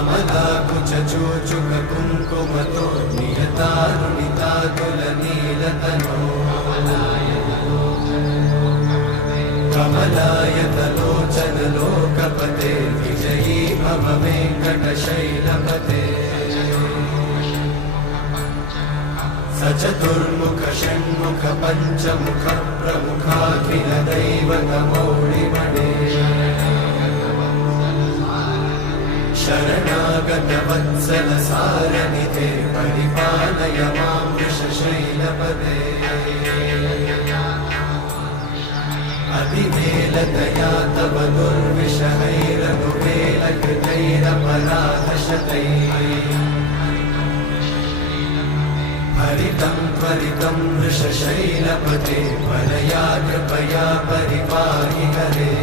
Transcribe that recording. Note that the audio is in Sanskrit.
अमलाकुचूचुक कुङ्कुमतो नियतारुणितातुलनीलतनो कमलायतलोचन लोकपते विजयी भव वेङ्कटशैलपते सचतुर्मुख षण्मुख पञ्चमुख प्रमुखाखिल दैवतमौळिमणे शरणागत वत्सल सारनिधे परिपालय मां वृषशैलपते अतिवेलतया तव दुर्विषहैरनुवेलकृतैरपराधशतैः हरितं त्वरितं वृषशैलपते वरया कृपया परिपाहि हरे।